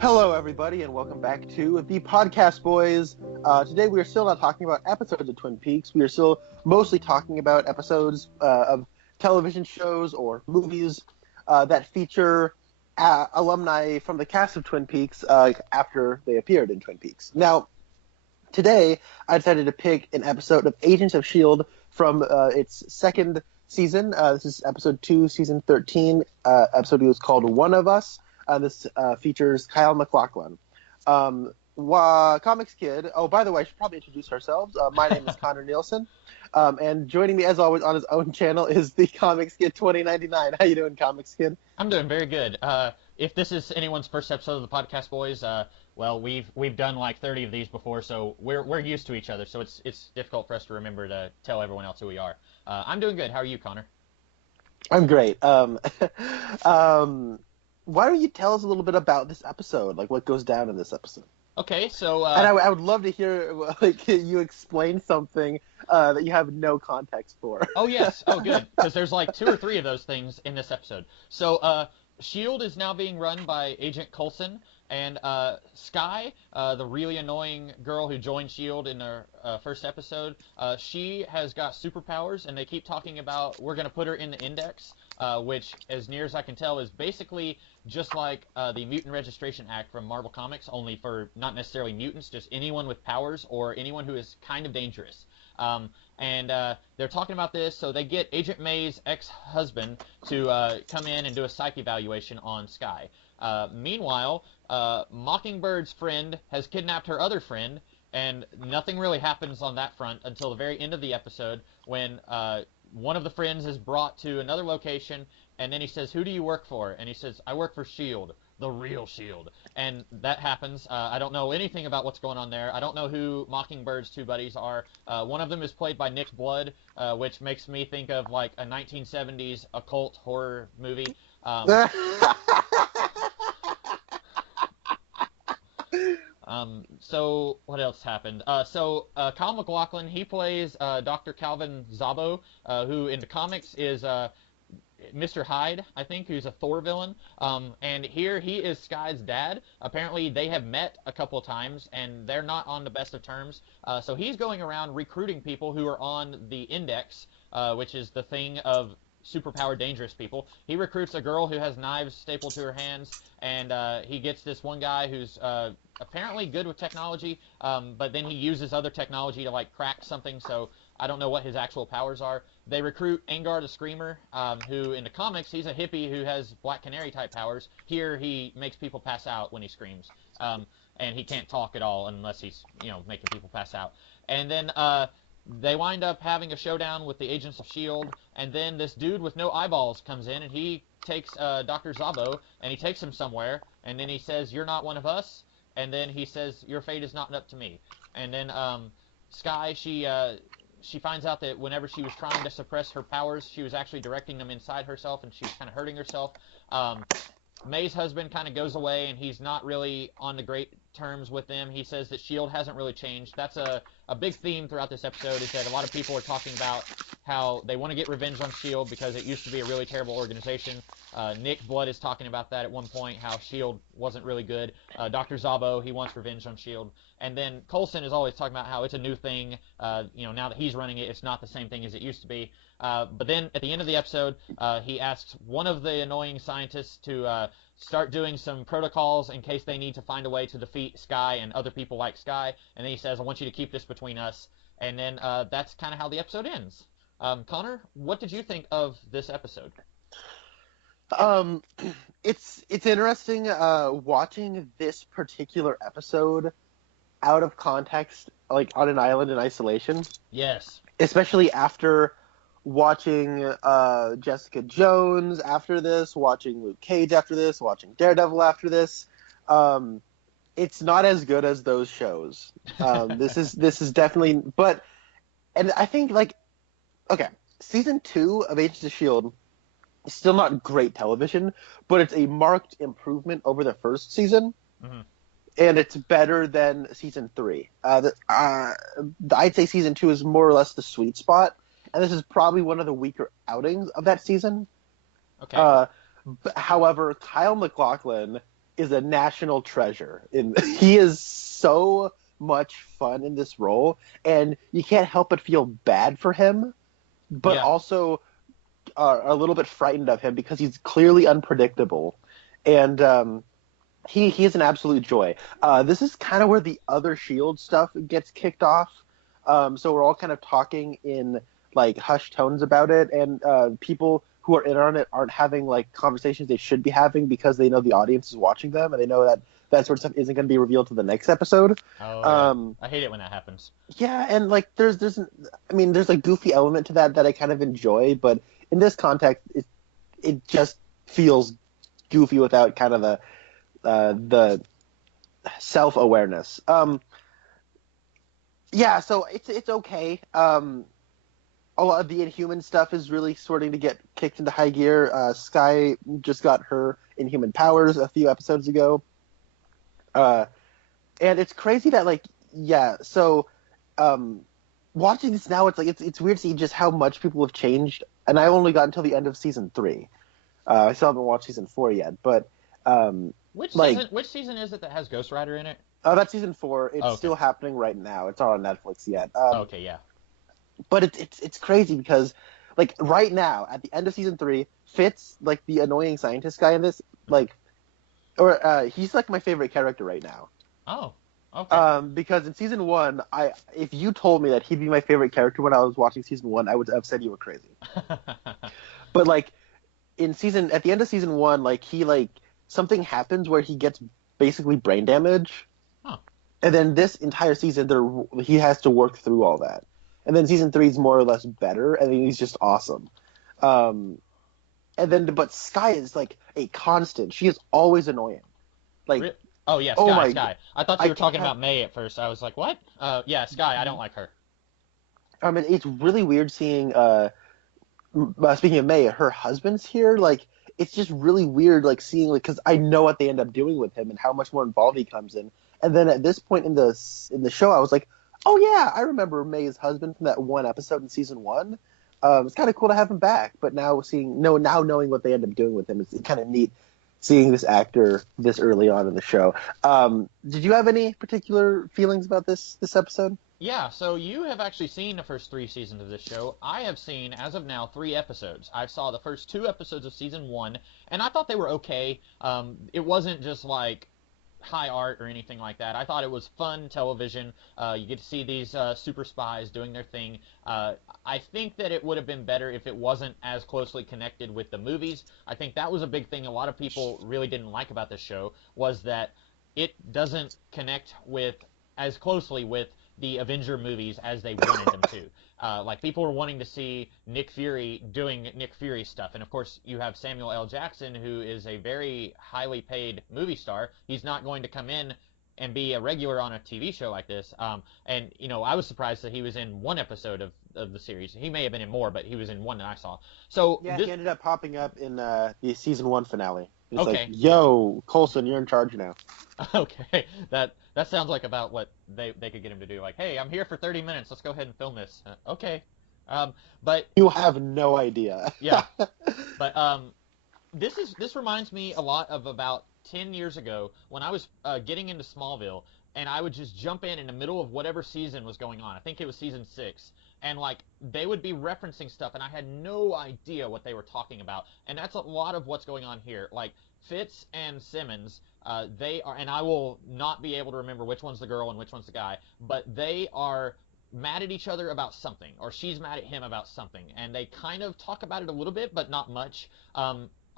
Hello, everybody, and welcome back to the Podcast Boys. Today, we are still not talking about episodes of Twin Peaks. We are still mostly talking about episodes of television shows or movies that feature alumni from the cast of Twin Peaks after they appeared in Twin Peaks. Now, today, I decided to pick an episode of Agents of S.H.I.E.L.D. from its second season. This is episode 2, season 13. Episode 2 is called One of Us. This features Kyle MacLachlan. Comics Kid. Oh, by the way, I should probably introduce ourselves. My name is Connor Nielsen. And joining me, as always, on his own channel is the Comics Kid 2099. How you doing, Comics Kid? I'm doing very good. If this is anyone's first episode of the Podcast Boys, well, we've done like 30 of these before, so we're used to each other. So it's difficult for us to remember to tell everyone else who we are. I'm doing good. How are you, Connor? I'm great. Why don't you tell us a little bit about this episode, like what goes down in this episode? Okay, so... and I would love to hear like you explain something that you have no context for. Oh, yes. Oh, good. Because there's like 2 or 3 of those things in this episode. So, S.H.I.E.L.D. is now being run by Agent Coulson, and Skye, the really annoying girl who joined S.H.I.E.L.D. in their first episode, she has got superpowers, and they keep talking about we're going to put her in the Index, which, as near as I can tell, is basically just like the Mutant Registration Act from Marvel Comics, only for not necessarily mutants, just anyone with powers or anyone who is kind of dangerous. And they're talking about this, so they get Agent May's ex-husband to come in and do a psych evaluation on Skye. Meanwhile, Mockingbird's friend has kidnapped her other friend, and nothing really happens on that front until the very end of the episode when one of the friends is brought to another location, and then he says, "Who do you work for?" And he says, "I work for S.H.I.E.L.D., the real S.H.I.E.L.D." And that happens. I don't know anything about what's going on there. I don't know who Mockingbird's 2 buddies are. One of them is played by Nick Blood, which makes me think of like a 1970s occult horror movie. So what else happened? Kyle MacLachlan, he plays Dr. Calvin Zabo, who in the comics is Mr. Hyde, I think, who's a Thor villain. And here he is Skye's dad. Apparently they have met a couple times, and they're not on the best of terms. So he's going around recruiting people who are on the Index, which is the thing of superpowered dangerous people. He recruits a girl who has knives stapled to her hands, and he gets this one guy who's apparently good with technology, but then he uses other technology to like crack something, so I don't know what his actual powers are. They recruit Angar the Screamer, who in the comics, he's a hippie who has Black Canary type powers. Here he makes people pass out when he screams, and he can't talk at all unless he's, making people pass out. And then they wind up having a showdown with the Agents of S.H.I.E.L.D., and then this dude with no eyeballs comes in, and he takes Dr. Zabo, and he takes him somewhere, and then he says, "You're not one of us," and then he says, "Your fate is not up to me." And then Skye, she finds out that whenever she was trying to suppress her powers, she was actually directing them inside herself, and she was kind of hurting herself. May's husband kind of goes away, and he's not really on the great terms with them. He says that S.H.I.E.L.D. hasn't really changed. That's a big theme throughout this episode, is that a lot of people are talking about how they want to get revenge on S.H.I.E.L.D. because it used to be a really terrible organization. Nick Blood is talking about that at one point, how S.H.I.E.L.D. wasn't really good. Dr. Zabo, he wants revenge on S.H.I.E.L.D. And then Coulson is always talking about how it's a new thing. Now that he's running it, it's not the same thing as it used to be. But then at the end of the episode, he asks one of the annoying scientists to start doing some protocols in case they need to find a way to defeat Skye and other people like Skye. And then he says, "I want you to keep this between us." And then that's kind of how the episode ends. Connor, what did you think of this episode? It's interesting watching this particular episode out of context, like on an island in isolation. Yes. Especially after watching Jessica Jones after this, watching Luke Cage after this, watching Daredevil after this. It's not as good as those shows. This is definitely, and I think season 2 of Agents of S.H.I.E.L.D. is still not great television, but it's a marked improvement over the first season. Mm-hmm. And it's better than season 3. I'd say season 2 is more or less the sweet spot, and this is probably one of the weaker outings of that season. Okay. However, Kyle MacLachlan is a national treasure. He is so much fun in this role, and you can't help but feel bad for him, but Yeah. also are a little bit frightened of him because he's clearly unpredictable, and he is an absolute joy. This is kind of where the other Shield stuff gets kicked off. So we're all kind of talking in like hushed tones about it, and people who are in on it aren't having like conversations they should be having because they know the audience is watching them, and they know that that sort of stuff isn't going to be revealed to the next episode. Oh yeah. I hate it when that happens. Yeah, and like I mean, there's a goofy element to that I kind of enjoy, but in this context, it just feels goofy without kind of the self awareness. Yeah, so it's okay. A lot of the Inhuman stuff is really starting to get kicked into high gear. Sky just got her Inhuman powers a few episodes ago, and it's crazy that like yeah. So watching this now, it's like it's weird to see just how much people have changed. And I only got until the end of season 3. I still haven't watched season 4 yet, but Which like season? Which season is it that has Ghost Rider in it? that's season 4. It's Oh, okay. still happening right now. It's not on Netflix yet. Okay, yeah. But it's crazy because like right now at the end of season 3, Fitz, like the annoying scientist guy in this, like, or he's like my favorite character right now. Oh, okay. Because in season 1, if you told me that he'd be my favorite character when I was watching season 1, I would have said you were crazy. But like at the end of season 1, like he like something happens where he gets basically brain damage, Huh. and then this entire season he has to work through all that, and then season 3 is more or less better, and then he's just awesome. And then but Sky is like a constant. She is always annoying. Like Oh yeah, oh Sky, my, Sky. I thought you were talking about May at first. I was like, what? Yeah, Sky. I don't like her. I mean, it's really weird seeing. Speaking of May, her husband's here. Like, it's just really weird, like seeing, like, because I know what they end up doing with him and how much more involved he comes in. And then at this point in the show, I was like, oh yeah, I remember May's husband from that one episode in season 1. It's kind of cool to have him back. But now now knowing what they end up doing with him, it's kind of neat seeing this actor this early on in the show. Did you have any particular feelings about this episode? Yeah, so you have actually seen the first 3 seasons of this show. I have seen, as of now, 3 episodes. I saw the first 2 episodes of season 1, and I thought they were okay. It wasn't just like high art or anything like that. I thought it was fun television. You get to see these super spies doing their thing. I think that it would have been better if it wasn't as closely connected with the movies. I think that was a big thing a lot of people really didn't like about this show, was that it doesn't connect with as closely with the Avenger movies as they wanted them to. Like, people were wanting to see Nick Fury doing Nick Fury stuff. And, of course, you have Samuel L. Jackson, who is a very highly paid movie star. He's not going to come in and be a regular on a TV show like this. And, you know, I was surprised that he was in 1 episode of the series. He may have been in more, but he was in 1 that I saw. So Yeah, he ended up popping up in the season 1 finale. It's okay. like, yo, Coulson, you're in charge now. Okay, that sounds like about what they could get him to do. Like, hey, I'm here for 30 minutes. Let's go ahead and film this. Okay, but You have no idea. yeah, but this reminds me a lot of about 10 years ago when I was getting into Smallville, and I would just jump in the middle of whatever season was going on. I think it was season 6. And, like, they would be referencing stuff, and I had no idea what they were talking about. And that's a lot of what's going on here. Like, Fitz and Simmons, they are, and I will not be able to remember which one's the girl and which one's the guy, but they are mad at each other about something, or she's mad at him about something. And they kind of talk about it a little bit, but not much.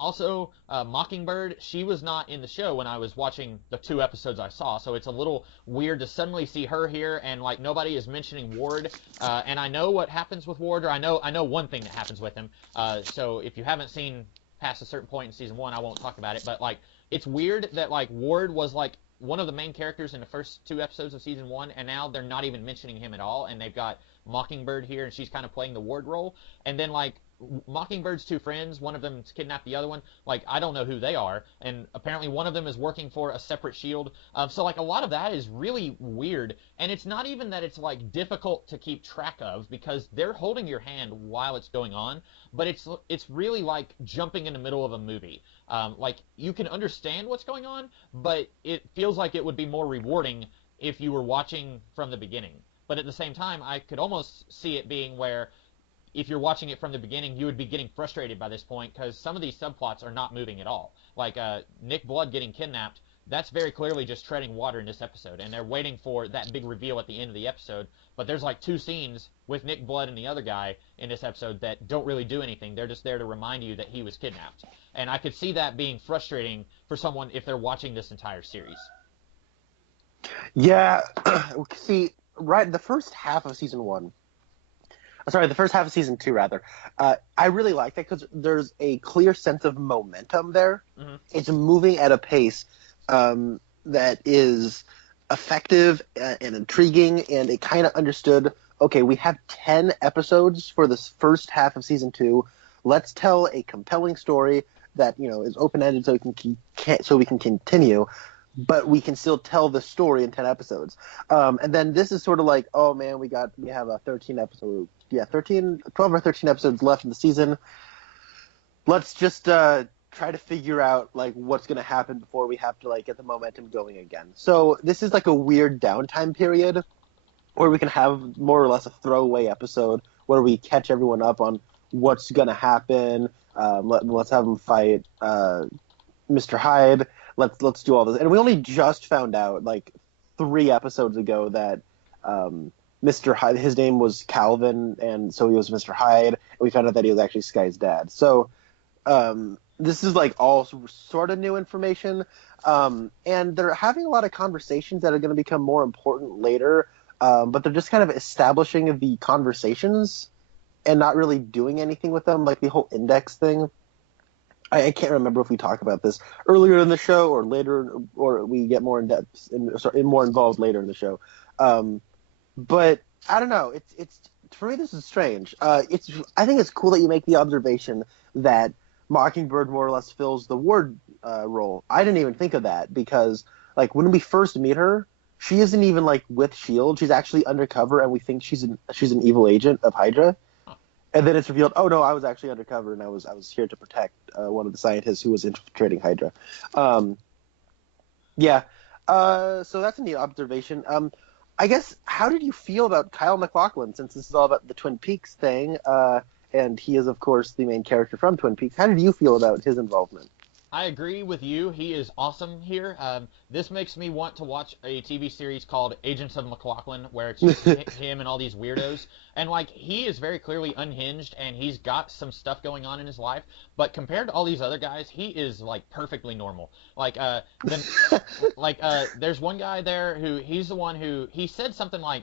Also, Mockingbird, she was not in the show when I was watching the 2 episodes I saw, so it's a little weird to suddenly see her here, and like nobody is mentioning Ward. And I know what happens with Ward, or I know one thing that happens with him. So if you haven't seen past a certain point in season 1, I won't talk about it. But like, it's weird that like Ward was like one of the main characters in the first 2 episodes of season 1, and now they're not even mentioning him at all, and they've got Mockingbird here, and she's kind of playing the Ward role, and then like Mockingbird's two friends, one of them's kidnapped the other one. Like, I don't know who they are, and apparently one of them is working for a separate shield. So like a lot of that is really weird, and it's not even that it's like difficult to keep track of because they're holding your hand while it's going on, but it's really like jumping in the middle of a movie. Like you can understand what's going on, but it feels like it would be more rewarding if you were watching from the beginning. But at the same time, I could almost see it being where if you're watching it from the beginning, you would be getting frustrated by this point because some of these subplots are not moving at all. Like Nick Blood getting kidnapped, that's very clearly just treading water in this episode, and they're waiting for that big reveal at the end of the episode. But there's like two scenes with Nick Blood and the other guy in this episode that don't really do anything. They're just there to remind you that he was kidnapped. And I could see that being frustrating for someone if they're watching this entire series. Yeah, see, right, the first half of season 1, sorry, the first half of season 2, rather, I really like that because there's a clear sense of momentum there. Mm-hmm. It's moving at a pace that is effective and intriguing, and it kind of understood, okay, we have 10 episodes for this first half of season 2. Let's tell a compelling story that, is open-ended so we can continue, but we can still tell the story in 10 episodes. And then this is sort of like, oh man, we have a 12 or 13 episodes left in the season. Let's just try to figure out like what's going to happen before we have to like get the momentum going again. So this is like a weird downtime period where we can have more or less a throwaway episode where we catch everyone up on what's going to happen. Let's have them fight Mr. Hyde. Let's do all this. And we only just found out like 3 episodes ago that Mr. Hyde, his name was Calvin, and so he was Mr. Hyde. And we found out that he was actually Sky's dad. So this is like all sort of new information. And they're having a lot of conversations that are going to become more important later. But they're just kind of establishing the conversations and not really doing anything with them, like the whole index thing. I can't remember if we talk about this earlier in the show or later, or we get more in depth, more involved later in the show. But I don't know. It's for me, this is strange. I think it's cool that you make the observation that Mockingbird more or less fills the Ward role. I didn't even think of that because, like, when we first meet her, she isn't even like with S.H.I.E.L.D. She's actually undercover, and we think she's an evil agent of Hydra. And then it's revealed, oh no, I was actually undercover, and I was here to protect one of the scientists who was infiltrating Hydra. So that's a neat observation. I guess, how did you feel about Kyle MacLachlan, since this is all about the Twin Peaks thing, and he is, of course, the main character from Twin Peaks. How did you feel about his involvement? I agree with you. He is awesome here. This makes me want to watch a TV series called Agents of MacLachlan, where it's just him and all these weirdos. And, like, he is very clearly unhinged, and he's got some stuff going on in his life. But compared to all these other guys, he is, like, perfectly normal. Like, there's one guy there he's the one who, he said something like,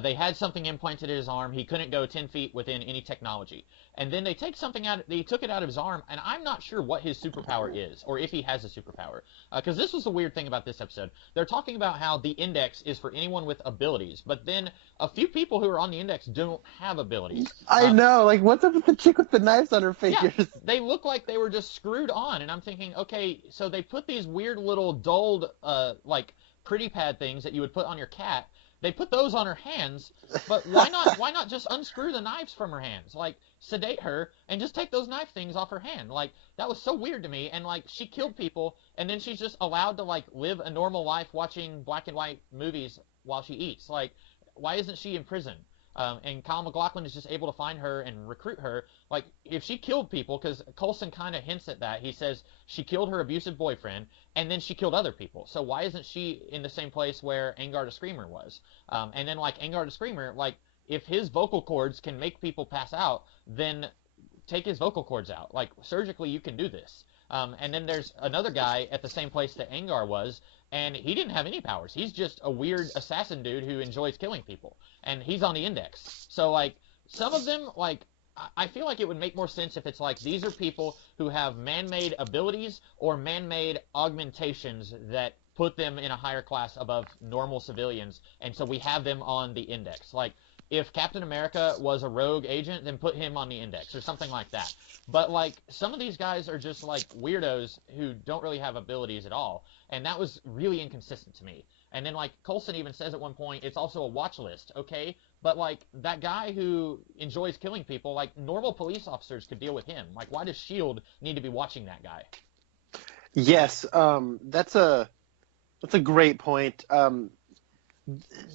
they had something implanted in his arm. He couldn't go 10 feet within any technology. And then they took it out of his arm, and I'm not sure what his superpower is, or if he has a superpower. Because this was the weird thing about this episode. They're talking about how the Index is for anyone with abilities, but then a few people who are on the Index don't have abilities. I know, like, what's up with the chick with the knives on her fingers? Yeah, they look like they were just screwed on, and I'm thinking, okay, so they put these weird little dulled, like, pretty pad things that you would put on your cat. They put those on her hands, but why not just unscrew the knives from her hands? Like, sedate her and just take those knife things off her hand. Like, that was so weird to me. And, like, she killed people, and then she's just allowed to, like, live a normal life watching black and white movies while she eats. Like, why isn't she in prison? And Kyle MacLachlan is just able to find her and recruit her. Like, if she killed people, because Coulson kind of hints at that. He says she killed her abusive boyfriend, and then she killed other people. So why isn't she in the same place where Angar the Screamer was? And then, like, Angar the Screamer, like, if his vocal cords can make people pass out, then take his vocal cords out. Like, surgically, you can do this. And then there's another guy at the same place that Angar was, and he didn't have any powers. He's just a weird assassin dude who enjoys killing people. And he's on the Index. So, like, some of them, like, I feel like it would make more sense if it's like these are people who have man-made abilities or man-made augmentations that put them in a higher class above normal civilians, and so we have them on the Index. Like, if Captain America was a rogue agent, then put him on the Index or something like that. But like some of these guys are just like weirdos who don't really have abilities at all, and that was really inconsistent to me. And then like Coulson even says at one point, it's also a watch list, okay? But like that guy who enjoys killing people, like normal police officers could deal with him. Like why does Shield need to be watching that guy? Yes, that's a great point.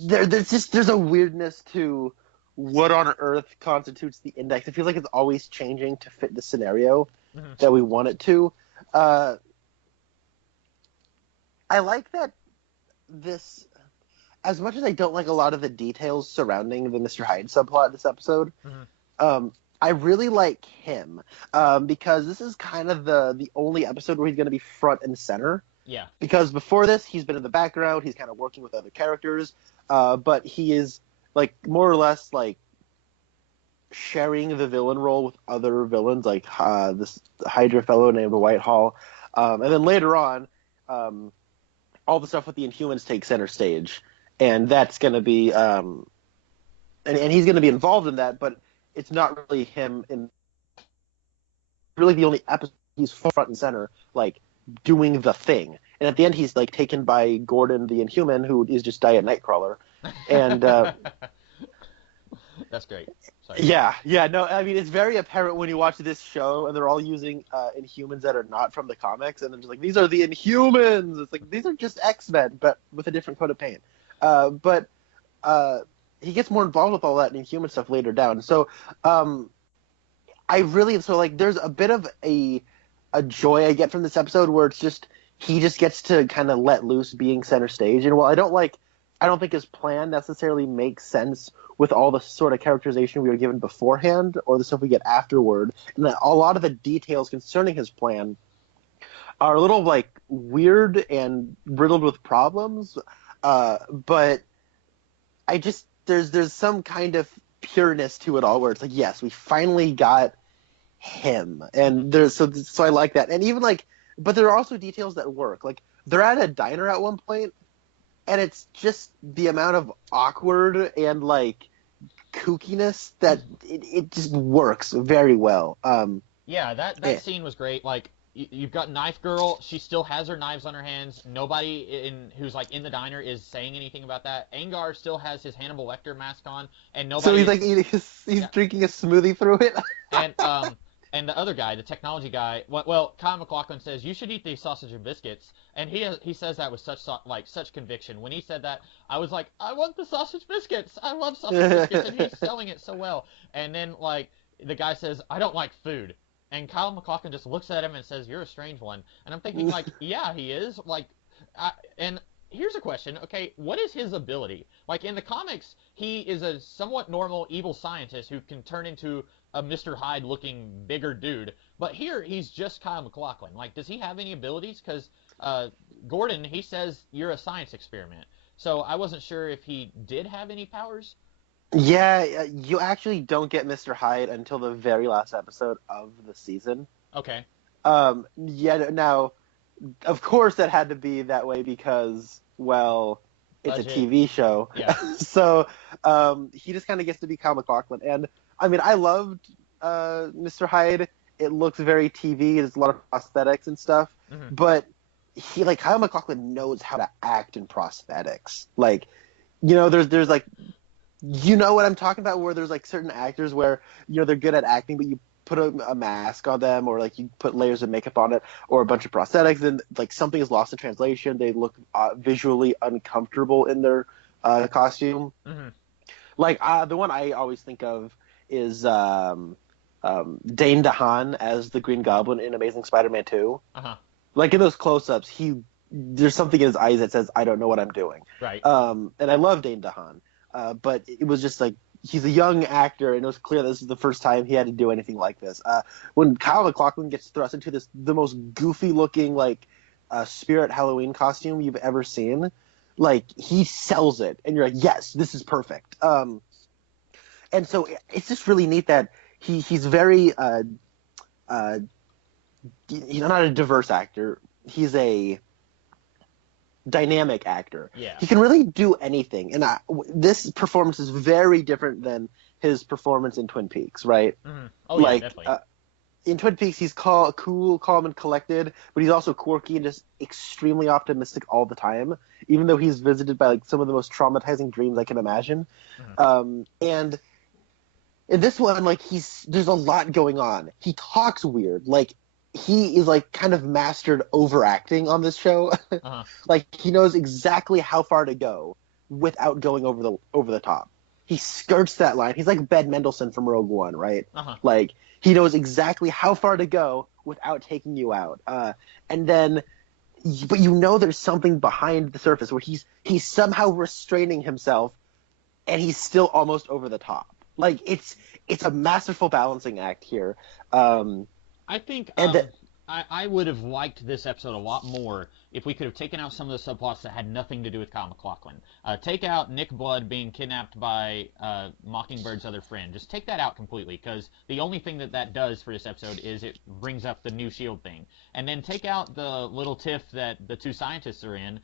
There's a weirdness to what on earth constitutes the Index. It feels like it's always changing to fit the scenario that we want it to. I like that this, as much as I don't like a lot of the details surrounding the Mr. Hyde subplot this episode, I really like him because this is kind of the only episode where he's going to be front and center. Yeah. Because before this, he's been in the background. He's kind of working with other characters, but he is like more or less like sharing the villain role with other villains, like this Hydra fellow named Whitehall, and then later on, all the stuff with the Inhumans takes center stage, and that's going to be, and he's going to be involved in that, but it's not really him in really the only episode he's front and center, like doing the thing. And at the end, he's like taken by Gordon the Inhuman, who is just Diet Nightcrawler, and that's great. Sorry. Yeah, no, I mean it's very apparent when you watch this show, and they're all using Inhumans that are not from the comics, and they're just like, these are the Inhumans. It's like these are just X-Men, but with a different coat of paint. But he gets more involved with all that Inhuman stuff later down. So there's a bit of a joy I get from this episode where it's just he just gets to kind of let loose being center stage. And while I don't think his plan necessarily makes sense with all the sort of characterization we were given beforehand or the stuff we get afterward, and that a lot of the details concerning his plan are a little like weird and riddled with problems. But I just there's some kind of pureness to it all where it's like, yes, we finally got him, and so I like that. And even like, but there are also details that work. Like they're at a diner at one point, and it's just the amount of awkward and like kookiness that it just works very well. Yeah, that scene was great. Like you've got Knife Girl, she still has her knives on her hands. Nobody who's like in the diner is saying anything about that. Angar still has his Hannibal Lecter mask on, and nobody. So he's like he's drinking a smoothie through it. And the other guy, the technology guy, well, Kyle MacLachlan says you should eat these sausage and biscuits, and he says that with such conviction. When he said that, I was like, I want the sausage biscuits. I love sausage biscuits, and he's selling it so well. And then like the guy says, I don't like food, and Kyle MacLachlan just looks at him and says, you're a strange one. And I'm thinking like, yeah, he is. Like, and here's a question. Okay, what is his ability? Like in the comics, he is a somewhat normal evil scientist who can turn into a Mr. Hyde looking bigger dude, but here he's just Kyle MacLachlan. Like, does he have any abilities? Because Gordon, he says you're a science experiment, so I wasn't sure if he did have any powers. Yeah, you actually don't get Mr. Hyde until the very last episode of the season. Okay. Yeah, now, of course that had to be that way because, well, it's Budget. a TV show. Yeah. So he just kind of gets to be Kyle MacLachlan. And, I mean, I loved Mr. Hyde. It looks very TV. There's a lot of prosthetics and stuff. Mm-hmm. But Kyle MacLachlan knows how to act in prosthetics. Like, you know, there's like, you know what I'm talking about, where there's like certain actors where, you know, they're good at acting, but you put a mask on them, or like you put layers of makeup on it, or a bunch of prosthetics, and like something is lost in translation. They look visually uncomfortable in their costume. Mm-hmm. Like the one I always think of is Dane DeHaan as the Green Goblin in Amazing Spider-Man 2. Uh-huh. Like in those close-ups, there's something in his eyes that says, "I don't know what I'm doing." Right. And I love Dane DeHaan, but it was just like, he's a young actor, and it was clear this is the first time he had to do anything like this. When Kyle MacLachlan gets thrust into the most goofy-looking like Spirit Halloween costume you've ever seen, like he sells it, and you're like, yes, this is perfect. And so it's just really neat that he's very he's not a diverse actor. He's a dynamic actor. Yeah. He can really do anything, and this performance is very different than his performance in Twin Peaks, right? Mm-hmm. Oh yeah, Like definitely. in Twin Peaks, he's cool, calm, and collected, but he's also quirky and just extremely optimistic all the time, even though he's visited by like some of the most traumatizing dreams I can imagine. And in this one, like there's a lot going on. He talks weird, like he is like kind of mastered overacting on this show. Uh-huh. Like he knows exactly how far to go without going over the top. He skirts that line. He's like Ben Mendelsohn from Rogue One, right? Uh-huh. Like he knows exactly how far to go without taking you out. And then, but you know, there's something behind the surface where he's somehow restraining himself, and he's still almost over the top. Like it's a masterful balancing act here. I think and I would have liked this episode a lot more if we could have taken out some of the subplots that had nothing to do with Kyle MacLachlan. Take out Nick Blood being kidnapped by Mockingbird's other friend. Just take that out completely, because the only thing that does for this episode is it brings up the new S.H.I.E.L.D. thing. And then take out the little tiff that the two scientists are in,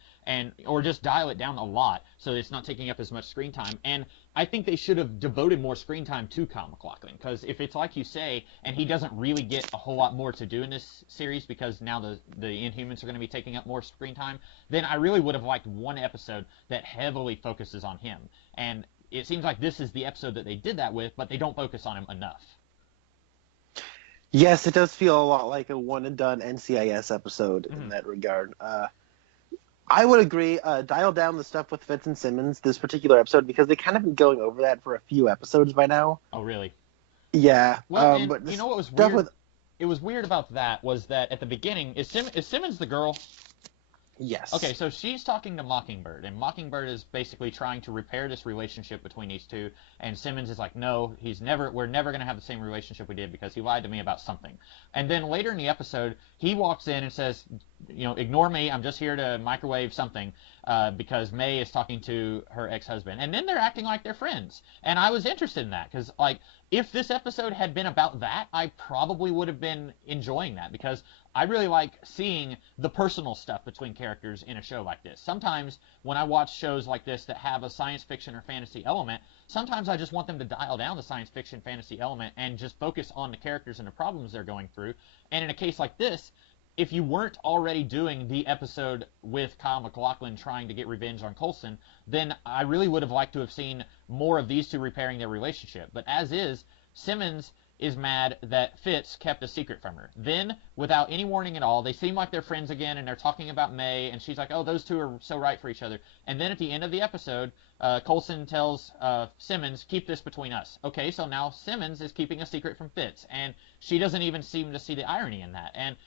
or just dial it down a lot so it's not taking up as much screen time. And I think they should have devoted more screen time to Kyle MacLachlan, because if it's like you say, and he doesn't really get a whole lot more to do in this series because now the Inhumans are going to be taking up more screen time, then I really would have liked one episode that heavily focuses on him. And it seems like this is the episode that they did that with, but they don't focus on him enough. yes, it does feel a lot like a one and done NCIS episode in that regard. I would agree. Dial down the stuff with Fitz and Simmons this particular episode, because they kind of been going over that for a few episodes by now. Oh, really? Yeah. Well, but you know what was weird? It was weird about that was that at the beginning, is Simmons the girl? Yes. Okay, so she's talking to Mockingbird, and Mockingbird is basically trying to repair this relationship between these two, and Simmons is like, no, we're never going to have the same relationship we did because he lied to me about something. And then later in the episode, he walks in and says, ignore me, I'm just here to microwave something, because May is talking to her ex-husband. And then they're acting like they're friends. And I was interested in that, because, like, if this episode had been about that, I probably would have been enjoying that, because I really like seeing the personal stuff between characters in a show like this. Sometimes when I watch shows like this that have a science fiction or fantasy element, sometimes I just want them to dial down the science fiction fantasy element and just focus on the characters and the problems they're going through. And in a case like this, if you weren't already doing the episode with Kyle MacLachlan trying to get revenge on Coulson, then I really would have liked to have seen more of these two repairing their relationship. But as is, Simmons is mad that Fitz kept a secret from her. Then, without any warning at all, they seem like they're friends again, and they're talking about May, and she's like, oh, those two are so right for each other. And then at the end of the episode, Coulson tells Simmons, keep this between us. Okay, so now Simmons is keeping a secret from Fitz, and she doesn't even seem to see the irony in that. And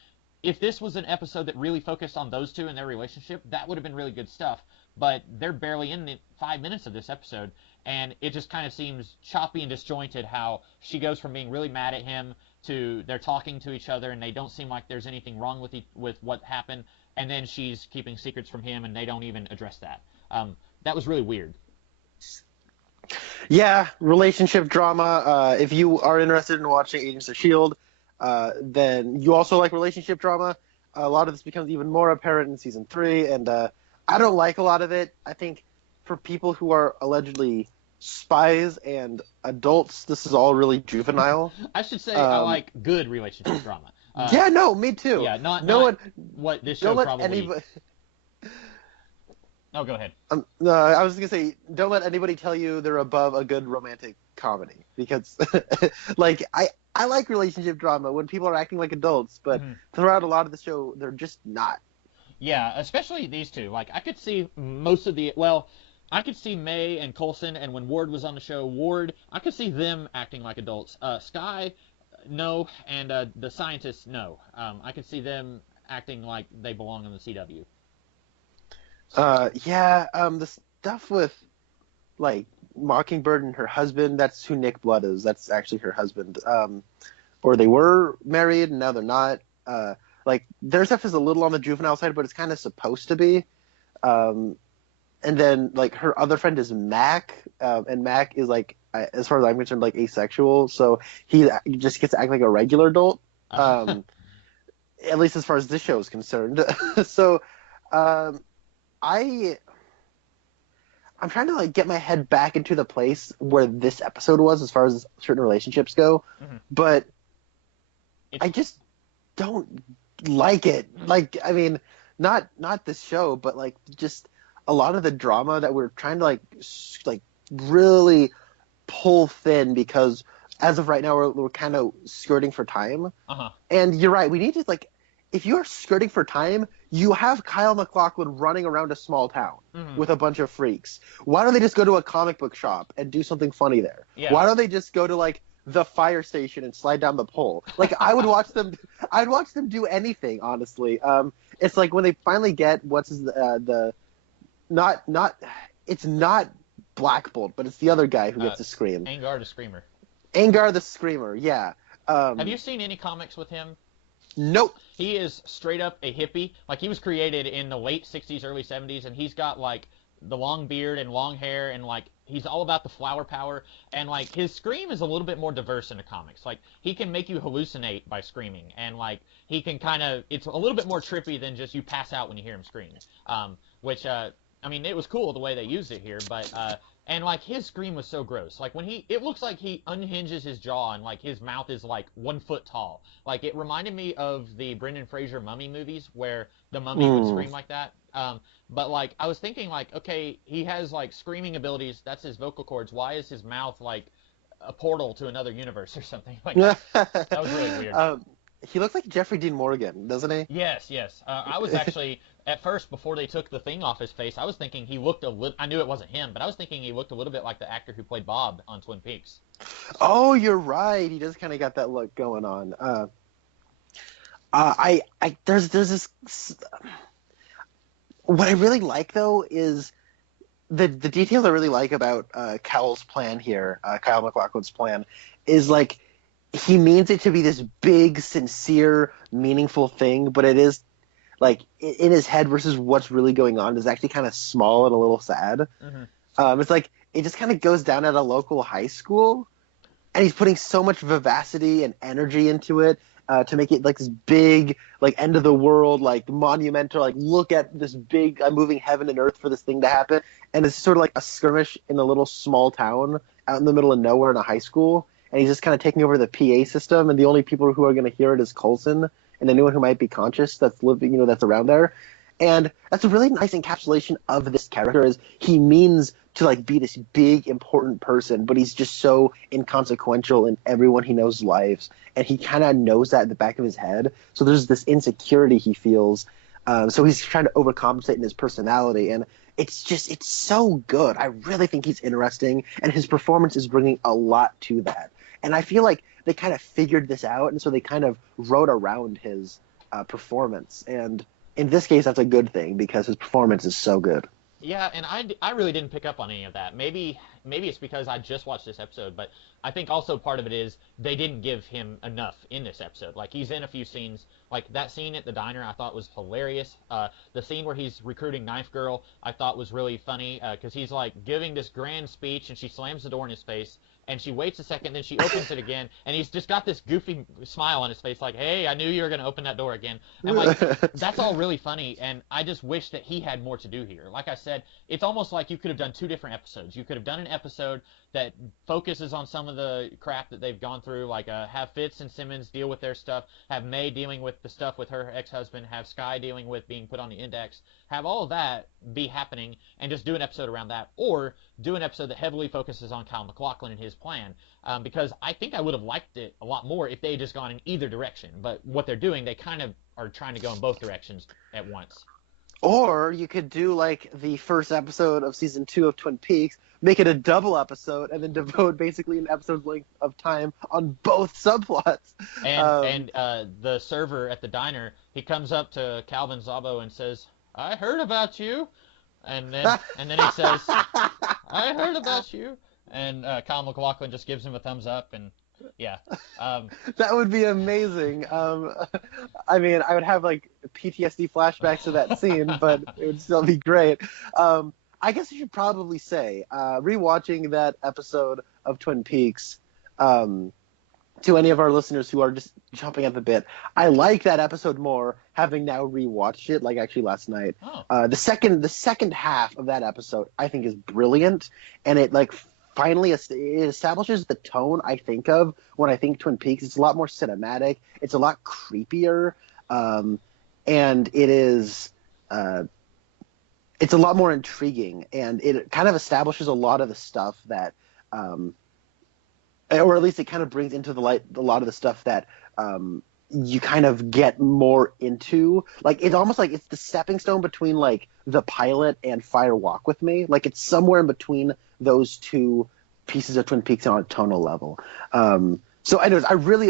if this was an episode that really focused on those two and their relationship, that would have been really good stuff. But they're barely in the 5 minutes of this episode, and it just kind of seems choppy and disjointed how she goes from being really mad at him to they're talking to each other and they don't seem like there's anything wrong with what happened, and then she's keeping secrets from him and they don't even address that. That was really weird. Yeah, relationship drama. If you are interested in watching Agents of S.H.I.E.L.D., then you also like relationship drama. A lot of this becomes even more apparent in season 3, and I don't like a lot of it. I think for people who are allegedly spies and adults, this is all really juvenile. I should say I like good relationship drama. Yeah, no, me too. Yeah, not what this show don't let probably... anybody... Oh, go ahead. No, I was going to say, don't let anybody tell you they're above a good romantic comedy, because like I like relationship drama when people are acting like adults, but throughout a lot of the show, they're just not. Yeah, especially these two. Like, I could see I could see May and Coulson, and when Ward was on the show, I could see them acting like adults. Skye, no, and the scientists, no. I could see them acting like they belong in the CW. The stuff with, like, Mockingbird and her husband, that's who Nick Blood is. That's actually her husband. Or they were married, and now they're not. Like, their stuff is a little on the juvenile side, but it's kind of supposed to be. And then, like, her other friend is Mac, and Mac is, like, as far as I'm concerned, like, asexual, so he just gets to act like a regular adult, at least as far as this show is concerned. So, I'm trying to like get my head back into the place where this episode was as far as certain relationships go, Mhm. but I It's just don't like it. Like, I mean, not this show, but like just a lot of the drama that we're trying to like really pull thin because as of right now we're kind of skirting for time. uh-huh. And you're right, we need to like if you're skirting for time, you have Kyle MacLachlan running around a small town Mhm. with a bunch of freaks. Why don't they just go to a comic book shop and do something funny there? Yeah. Why don't they just go to like the fire station and slide down the pole? Like I'd watch them do anything, honestly. It's like when they finally get the not it's not Black Bolt, but it's the other guy who gets to scream. Angar the Screamer. Angar the Screamer, yeah. Have you seen any comics with him? Nope. He is straight up a hippie. Like, he was created in the late 60s, early 70s, and he's got, like, the long beard and long hair, and, like, he's all about the flower power. And, like, his scream is a little bit more diverse in the comics. Like, he can make you hallucinate by screaming, and, like, he can kind of, it's a little bit more trippy than just you pass out when you hear him scream. I mean, it was cool the way they used it here, but, and, like, his scream was so gross. Like, it looks like he unhinges his jaw and, like, his mouth is, like, 1 foot tall. Like, it reminded me of the Brendan Fraser Mummy movies where the mummy would scream like that. But, like, I was thinking, like, okay, he has, like, screaming abilities. That's his vocal cords. Why is his mouth, like, a portal to another universe or something? Like, that was really weird. He looks like Jeffrey Dean Morgan, doesn't he? Yes, yes. I was actually, at first, before they took the thing off his face, I was thinking he looked a little, I knew it wasn't him, but I was thinking he looked a little bit like the actor who played Bob on Twin Peaks. Oh, you're right. He does kind of got that look going on. There's this. What I really like though is the details I really like about Cowell's plan here. Kyle MacLachlan's plan is like he means it to be this big, sincere, meaningful thing, but it is like in his head versus what's really going on is actually kind of small and a little sad. Mm-hmm. It's like it just kind of goes down at a local high school, and he's putting so much vivacity and energy into it to make it like this big, like end of the world, like monumental, like look at this big, I'm moving heaven and earth for this thing to happen. And it's sort of like a skirmish in a little small town out in the middle of nowhere in a high school. And he's just kind of taking over the PA system, and the only people who are going to hear it is Coulson and anyone who might be conscious that's living, that's around there. And that's a really nice encapsulation of this character is he means to like be this big important person, but he's just so inconsequential in everyone he knows lives, and he kind of knows that in the back of his head. So there's this insecurity he feels. So he's trying to overcompensate in his personality, and it's so good. I really think he's interesting, and his performance is bringing a lot to that. And I feel like they kind of figured this out, and so they kind of wrote around his performance. And in this case, that's a good thing because his performance is so good. Yeah, and I really didn't pick up on any of that. Maybe it's because I just watched this episode, but I think also part of it is they didn't give him enough in this episode. Like, he's in a few scenes. Like, that scene at the diner I thought was hilarious. The scene where he's recruiting Knife Girl I thought was really funny because he's, like, giving this grand speech, and she slams the door in his face, and she waits a second, then she opens it again, and he's just got this goofy smile on his face, like, hey, I knew you were going to open that door again. And, like, that's all really funny, and I just wish that he had more to do here. Like I said, it's almost like you could have done 2 different episodes. You could have done an episode that focuses on some of the crap that they've gone through, like have Fitz and Simmons deal with their stuff, have May dealing with the stuff with her ex-husband, have Skye dealing with being put on the index, have all of that be happening, and just do an episode around that, or do an episode that heavily focuses on Kyle MacLachlan and his plan, because I think I would have liked it a lot more if they had just gone in either direction, but what they're doing, they kind of are trying to go in both directions at once. Or you could do like the first episode of season 2 of Twin Peaks, make it a double episode, and then devote basically an episode's length of time on both subplots. And the server at the diner, he comes up to Calvin Zabo and says, "I heard about you," and then he says, "I heard about you," and Kyle MacLachlan just gives him a thumbs up, and yeah. That would be amazing. I mean, I would have like PTSD flashbacks to that scene, but it would still be great. I guess I should probably say, rewatching that episode of Twin Peaks, to any of our listeners who are just jumping at the bit, I like that episode more having now rewatched it, like actually last night. Oh. The second half of that episode I think is brilliant, and it like finally it establishes the tone I think of when I think Twin Peaks. It's a lot more cinematic. It's a lot creepier, and it is. It's a lot more intriguing, and it kind of establishes a lot of the stuff that. Or at least it kind of brings into the light a lot of the stuff that you kind of get more into. Like, it's almost like it's the stepping stone between, like, the pilot and Fire Walk with Me. Like, it's somewhere in between those two pieces of Twin Peaks on a tonal level. So, anyways,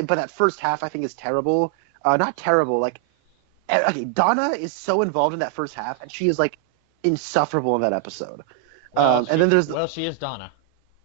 but that first half I think is terrible. Not terrible, like, okay, Donna is so involved in that first half, and she is, like, insufferable in that episode. And then there's... Well, she is Donna.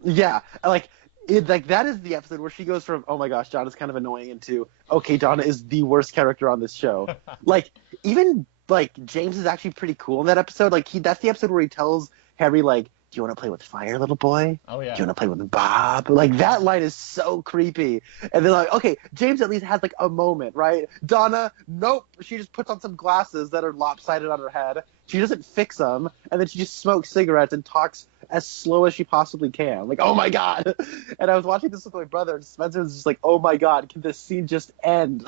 Yeah, like... that is the episode where she goes from, oh my gosh, Donna's kind of annoying, into, okay, Donna is the worst character on this show. Like, even, like, James is actually pretty cool in that episode. Like, that's the episode where he tells Harry, like, do you want to play with fire, little boy? Oh, yeah. Do you want to play with Bob? Like, that line is so creepy. And they're like, okay, James at least has, like, a moment, right? Donna, nope. She just puts on some glasses that are lopsided on her head. She doesn't fix them. And then she just smokes cigarettes and talks as slow as she possibly can. Like, oh, my God. And I was watching this with my brother, and Spencer was just like, oh, my God, can this scene just end?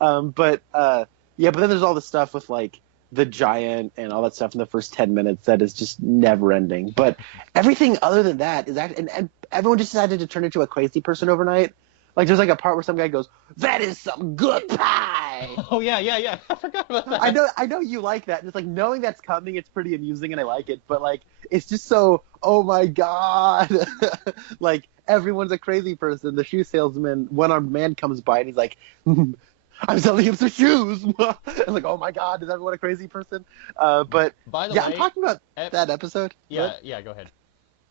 But then there's all the stuff with, like, the giant and all that stuff in the first 10 minutes that is just never ending. But everything other than that is actually, and everyone just decided to turn into a crazy person overnight. Like, there's like a part where some guy goes, that is some good pie. Oh, yeah. I forgot about that. I know you like that. It's like, knowing that's coming, it's pretty amusing and I like it. But like, it's just so, oh my God. Like, everyone's a crazy person. The shoe salesman, one-armed man comes by and he's like, I'm selling him some shoes. I'm like, oh my God, is everyone a crazy person? But by the way, I'm talking about that episode. Yeah, go ahead.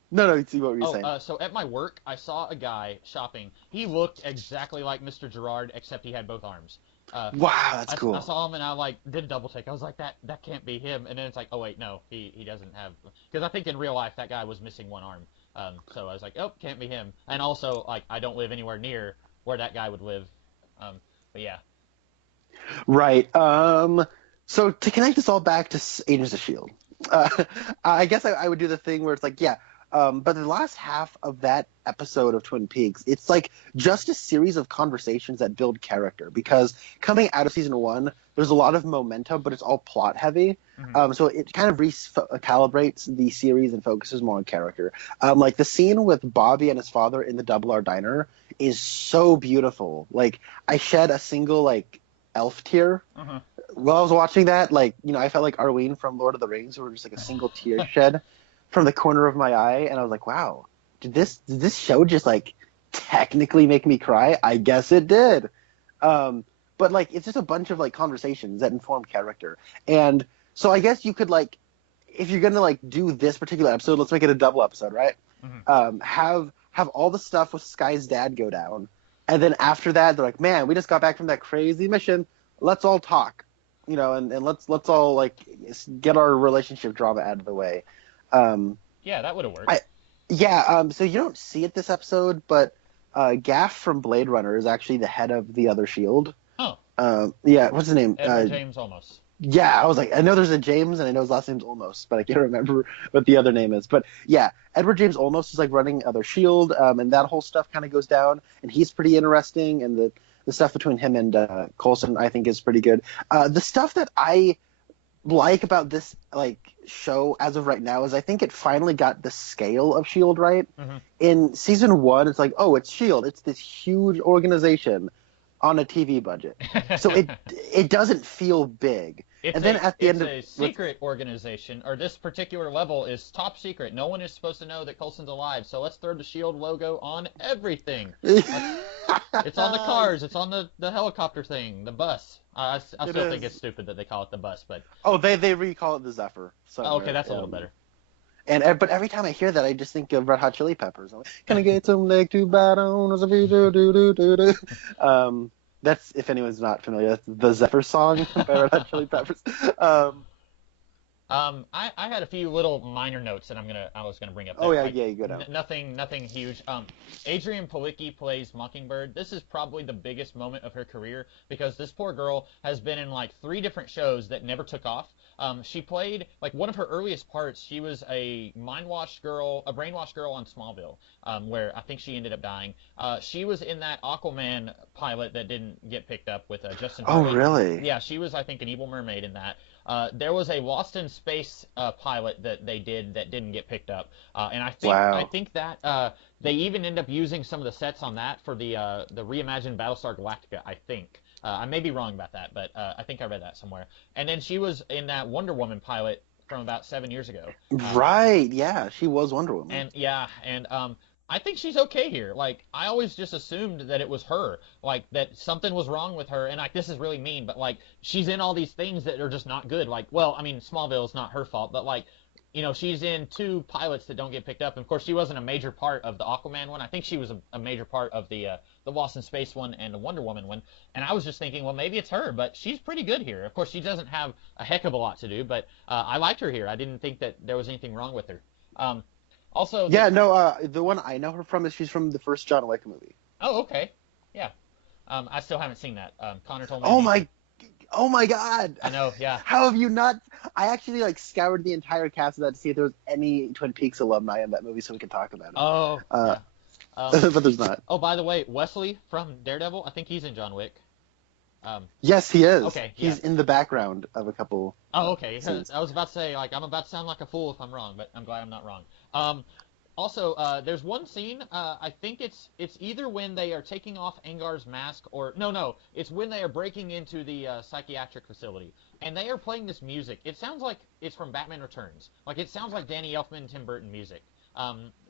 No, see what were you saying? So at my work, I saw a guy shopping. He looked exactly like Mr. Gerard, except he had both arms. Wow, that's cool. I saw him and I like did a double take. I was like, that can't be him. And then it's like, oh wait, no, he doesn't have, because I think in real life that guy was missing one arm. So I was like, oh, can't be him. And also, like, I don't live anywhere near where that guy would live. But yeah. Right. So to connect this all back to Agents of S.H.I.E.L.D., I guess I would do the thing where it's like, yeah, but the last half of that episode of Twin Peaks, it's like just a series of conversations that build character, because coming out of season 1, there's a lot of momentum, but it's all plot heavy. Mm-hmm. So it kind of recalibrates the series and focuses more on character. Like the scene with Bobby and his father in the Double R Diner is so beautiful. Like, I shed a single, like, elf tear. Uh-huh. While I was watching that, like, you know, I felt like Arwen from Lord of the Rings, where just like a single tear shed from the corner of my eye, and I was like, wow, did this show just like technically make me cry? I guess it did. But like, it's just a bunch of like conversations that inform character, and so I guess you could, like, if you're gonna like do this particular episode, let's make it a double episode, right? Mm-hmm. Have all the stuff with Sky's dad go down. And then after that, they're like, man, we just got back from that crazy mission. Let's all talk, you know, and let's all, like, get our relationship drama out of the way. Yeah, that would have worked. So you don't see it this episode, but Gaff from Blade Runner is actually the head of the other S.H.I.E.L.D. Oh. What's his name? Edward James Olmos. Yeah, I was like, I know there's a James, and I know his last name's Olmos, but I can't remember what the other name is. But yeah, Edward James Olmos is like running other S.H.I.E.L.D., and that whole stuff kind of goes down, and he's pretty interesting, and the stuff between him and Coulson, I think, is pretty good. The stuff that I like about this, like, show as of right now is I think it finally got the scale of S.H.I.E.L.D. right. Mm-hmm. In season 1, it's like, oh, it's S.H.I.E.L.D., it's this huge organization on a TV budget, so it doesn't feel big. It's a secret organization, or this particular level is top secret. No one is supposed to know that Coulson's alive, so let's throw the S.H.I.E.L.D. logo on everything. It's on the cars, it's on the helicopter thing, the bus. I still think it's stupid that they call it the bus, but... Oh, they recall it the Zephyr. Okay, that's a little better. But every time I hear that, I just think of Red Hot Chili Peppers. I'm like, can I get some leg to bite on as a future? Do. That's, if anyone's not familiar, that's the Zephyr song by Red Hot Chili Peppers. I had a few little minor notes that I was gonna bring up Oh there. yeah, Like yeah, you go down. nothing huge. Adrian Palicki plays Mockingbird. This is probably the biggest moment of her career because this poor girl has been in like 3 different shows that never took off. She played like one of her earliest parts. She was a brainwashed girl on Smallville, where I think she ended up dying. She was in that Aquaman pilot that didn't get picked up with Justin Oh Hartley. really? Yeah, she was, I think, an evil mermaid in that. There was a Lost in Space pilot that they did that didn't get picked up, and I Wow. think that they even end up using some of the sets on that for the reimagined Battlestar Galactica. I think I may be wrong about that, but I think I read that somewhere. And then she was in that Wonder Woman pilot from about 7 years ago. Right. Yeah, she was Wonder Woman. And yeah, and I think she's okay here. Like I always just assumed that it was her, like that something was wrong with her. And like this is really mean, but like she's in all these things that are just not good. Like, well, I mean, Smallville is not her fault, but like, she's in 2 pilots that don't get picked up. And of course, she wasn't a major part of the Aquaman one. I think she was a major part of the Lost in Space one and the Wonder Woman one. And I was just thinking, well, maybe it's her, but she's pretty good here. Of course, she doesn't have a heck of a lot to do, but I liked her here. I didn't think that there was anything wrong with her. Um, also, Yeah, no, the one I know her from is she's from the first John Wick movie. oh, okay, yeah. I still haven't seen that. Connor told me I Oh need to. my, oh my God! I know, yeah. How have you not? I actually like scoured the entire cast of that to see if there was any Twin Peaks alumni in that movie so we could talk about it. Oh, yeah. But there's not. Oh, by the way, Wesley from Daredevil, I think he's in John Wick. Um, Yes, he is. okay, yeah. He's in the background of a couple Oh, okay. scenes. I was about to say, like, I'm about to sound like a fool if I'm wrong, but I'm glad I'm not wrong. Also, there's one scene. I think it's either when they are taking off Angar's mask, or no, it's when they are breaking into the psychiatric facility, and they are playing this music. It sounds like it's from Batman Returns. Like it sounds like Danny Elfman, Tim Burton music.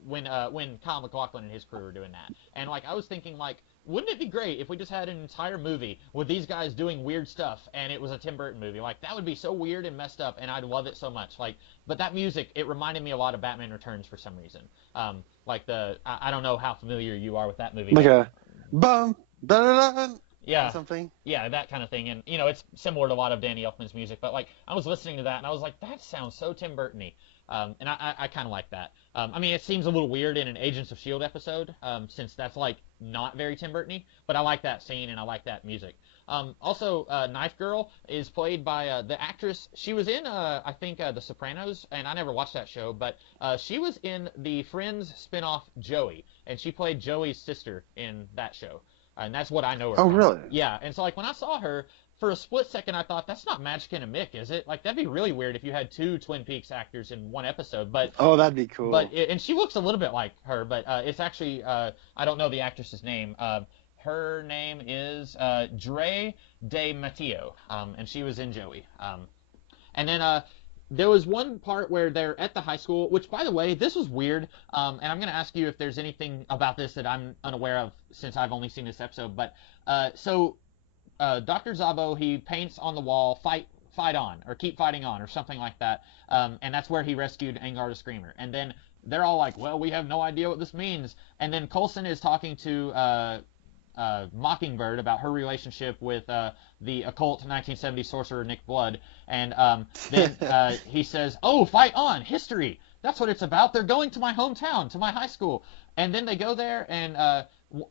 When Kyle MacLachlan and his crew were doing that, and like I was thinking, like, wouldn't it be great if we just had an entire movie with these guys doing weird stuff, and it was a Tim Burton movie? Like that would be so weird and messed up, and I'd love it so much. Like, but that music, it reminded me a lot of Batman Returns for some reason. Like I don't know how familiar you are with that movie. Like a bum, da da da, Yeah, something. yeah, that kind of thing, and it's similar to a lot of Danny Elfman's music. But like, I was listening to that, and I was like, that sounds so Tim Burton-y. And I kind of like that. I mean, it seems a little weird in an Agents of S.H.I.E.L.D. episode, since that's like not very Tim Burton-y, but I like that scene and I like that music. Also, Knife Girl is played by the actress. She was in, I think, The Sopranos, and I never watched that show, but she was in the Friends spinoff Joey, and she played Joey's sister in that show. And that's what I know her Oh from. really? Yeah, and so like when I saw her, for a split second I thought that's not Magic and a Mick, is it? Like that'd be really weird if you had 2 Twin Peaks actors in one episode. But Oh, that'd be cool. and she looks a little bit like her, but it's actually I don't know the actress's name. Her name is Dre De Matteo, and she was in Joey. And then there was one part where they're at the high school, which, by the way, this was weird. And I'm going to ask you if there's anything about this that I'm unaware of since I've only seen this episode. But Dr. Zabo, he paints on the wall, fight on, or keep fighting on, or something like that. And that's where he rescued Angar the Screamer. And then they're all like, well, we have no idea what this means. And then Coulson is talking to Mockingbird about her relationship with the occult 1970s sorcerer Nick Blood, and then he says, "Oh, fight on, history. That's what it's about. They're going to my hometown, to my high school." And then they go there, and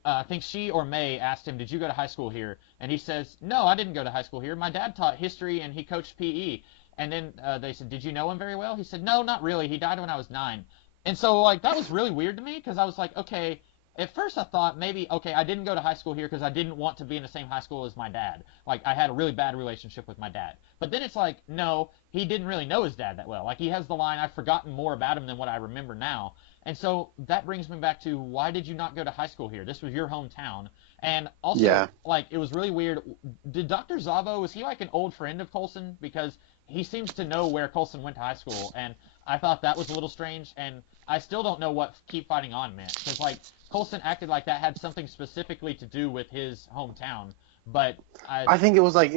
I think she or May asked him, "Did you go to high school here?" And he says, "No, I didn't go to high school here. My dad taught history and he coached PE." And then they said, "Did you know him very well?" He said, "No, not really. He died when I was 9." And so like that was really weird to me because I was like, okay. At first I thought maybe, okay, I didn't go to high school here because I didn't want to be in the same high school as my dad. Like, I had a really bad relationship with my dad. But then it's like, no, he didn't really know his dad that well. Like, he has the line, I've forgotten more about him than what I remember now. And so that brings me back to, why did you not go to high school here? This was your hometown. And also, Yeah. like, it was really weird. Did Dr. Zavo, was he like an old friend of Coulson? Because he seems to know where Coulson went to high school. And I thought that was a little strange. And I still don't know what keep fighting on meant. Because, like, Coulson acted like that had something specifically to do with his hometown, but I think it was like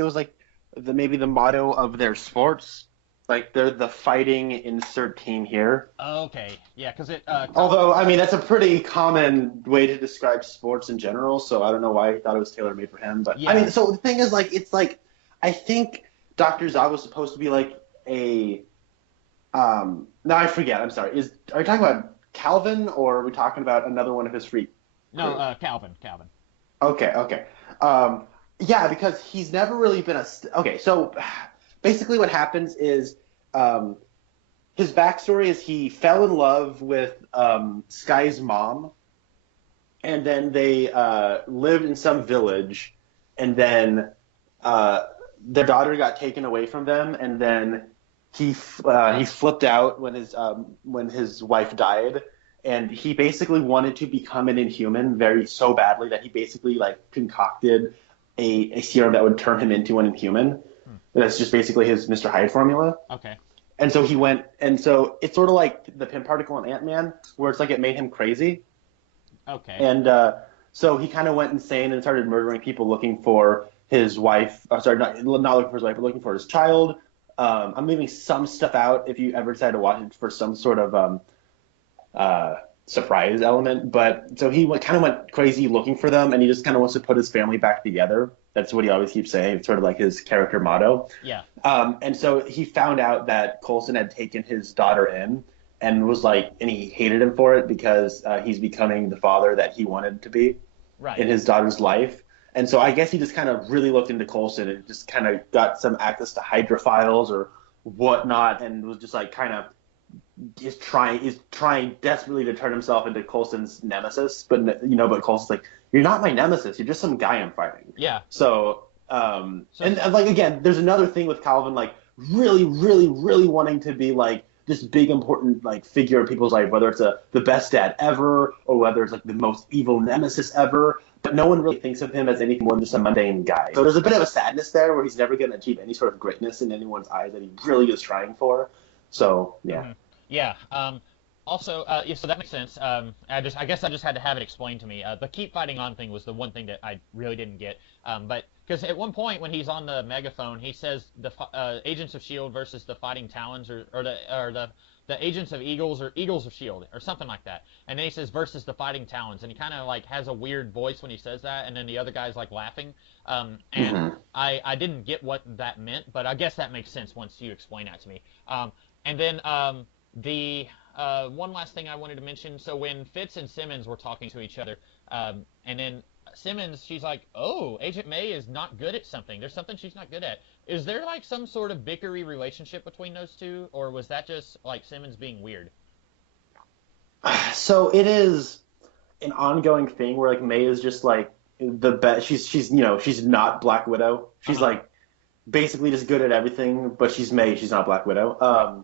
maybe the motto of their sports, like they're the fighting insert team here. okay, yeah, because it. Although I mean that's a pretty common way to describe sports in general, so I don't know why he thought it was tailor made for him. But Yeah. I mean, so the thing is, like, it's like I think Dr. Zab was supposed to be like a Now I forget. I'm sorry. Are you talking about Calvin, or are we talking about another one of his freak No, crew? Calvin. Okay, okay. Um, yeah, because he's never really been okay. So basically, what happens is um, his backstory is he fell in love with Sky's mom, and then they lived in some village, and then uh, their daughter got taken away from them, and then he flipped out when his wife died, and he basically wanted to become an Inhuman very so badly that he basically like concocted a serum that would turn him into an Inhuman. Hmm. That's just basically his Mr. Hyde formula. Okay. And so he went, and so it's sort of like the Pym particle in Ant-Man, where it's like it made him crazy. Okay. And so he kind of went insane and started murdering people looking for his wife. Sorry, not looking for his wife, but looking for his child. I'm leaving some stuff out if you ever decide to watch it for some sort of surprise element. But so he kind of went crazy looking for them, and he just kind of wants to put his family back together. That's what he always keeps saying. It's sort of like his character motto. Yeah. And so he found out that Coulson had taken his daughter in, and was like, and he hated him for it because he's becoming the father that he wanted to be Right. in his daughter's life. And so I guess he just kind of really looked into Coulson and just kind of got some access to Hydra files or whatnot, and was just like kind of is trying desperately to turn himself into Coulson's nemesis. But Coulson's like, you're not my nemesis. You're just some guy I'm fighting. Yeah. So So and like again, there's another thing with Calvin, like really, really, really wanting to be like this big important like figure in people's life, whether it's the best dad ever or whether it's like the most evil nemesis ever. But no one really thinks of him as anything more than just a mundane guy. So there's a bit of a sadness there where he's never going to achieve any sort of greatness in anyone's eyes that he really is trying for. So yeah. Mhm. Yeah. Also, yeah, so that makes sense. I guess I just had to have it explained to me. The keep fighting on thing was the one thing that I really didn't get. But because at one point when he's on the megaphone, he says the Agents of Shield versus the Fighting Talons, or the Agents of Eagles or Eagles of Shield or something like that. And then he says versus the Fighting Talons, and he kind of like has a weird voice when he says that, and then the other guy's like laughing. And I didn't get what that meant, but I guess that makes sense once you explain that to me. And then the one last thing I wanted to mention. So when Fitz and Simmons were talking to each other, and then Simmons, she's like, "Oh, Agent May is not good at something. There's something she's not good at." Is there like some sort of bickery relationship between those two, or was that just like Simmons being weird? So it is an ongoing thing where like May is just like the best. She's not Black Widow. She's Uh-huh. like basically just good at everything, but she's May. She's not Black Widow.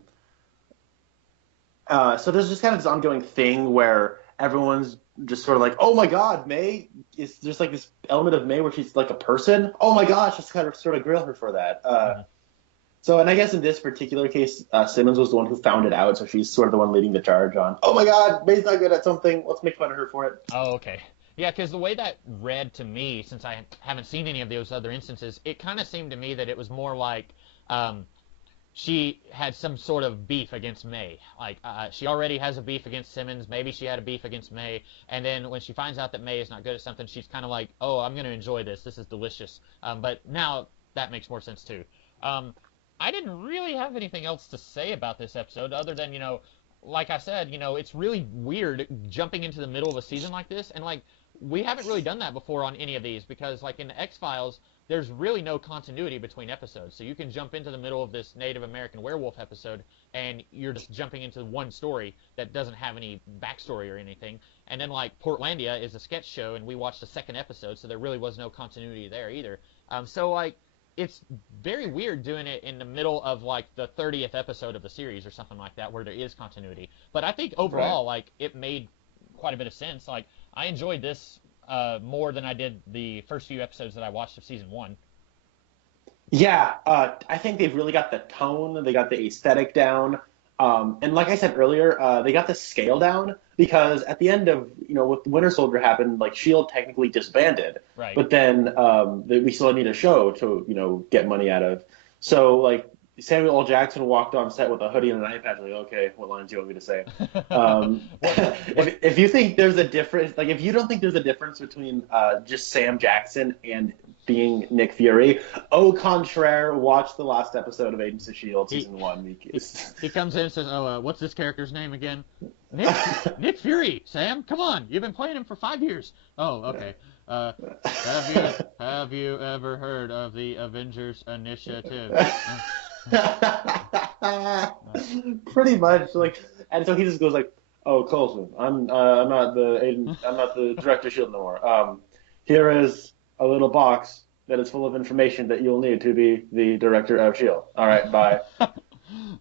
Right. So there's just kind of this ongoing thing where everyone's just sort of like, oh my God, May is just like this element of May where she's like a person. Oh my gosh, just kind of sort of grill her for that. Mhm. So, and I guess in this particular case, Simmons was the one who found it out, so she's sort of the one leading the charge on, oh my God, May's not good at something. Let's make fun of her for it. Oh, okay. Yeah, because the way that read to me, since I haven't seen any of those other instances, it kind of seemed to me that it was more like um, she had some sort of beef against May. Like she already has a beef against Simmons. Maybe she had a beef against May, and then when she finds out that May is not good at something, she's kind of like, "Oh, I'm going to enjoy this. This is delicious." But now that makes more sense too. Um, I didn't really have anything else to say about this episode other than like I said, it's really weird jumping into the middle of a season like this, and like we haven't really done that before on any of these because like in the X-Files there's really no continuity between episodes. So you can jump into the middle of this Native American werewolf episode and you're just jumping into one story that doesn't have any backstory or anything. And then like Portlandia is a sketch show and we watched the second episode, so there really was no continuity there either. So like it's very weird doing it in the middle of like the 30th episode of the series or something like that where there is continuity. But I think overall like it made quite a bit of sense. Like I enjoyed this more than I did the first few episodes that I watched of season one. Yeah, I think they've really got the tone, they got the aesthetic down, and like I said earlier, they got the scale down because at the end of what Winter Soldier happened, like Shield technically disbanded, Right. but then we still need a show to get money out of. So like Samuel L. Jackson walked on set with a hoodie and an iPad, like, okay, what lines do you want me to say? If you think there's a difference, like if you don't think there's a difference between just Sam Jackson and being Nick Fury. Au contraire, watch the last episode of Agents of S.H.I.E.L.D. He Season 1. he comes in and says, "Oh, what's this character's name again?" Nick Fury. Sam, come on, you've been playing him for 5 years. Oh, okay. Have you ever heard of the Avengers Initiative? Pretty much, like, and so he just goes like, "Oh, Coulson, I'm not the agent, I'm not the director of Shield no more. Here is a little box that is full of information that you'll need to be the director of Shield. All right, bye."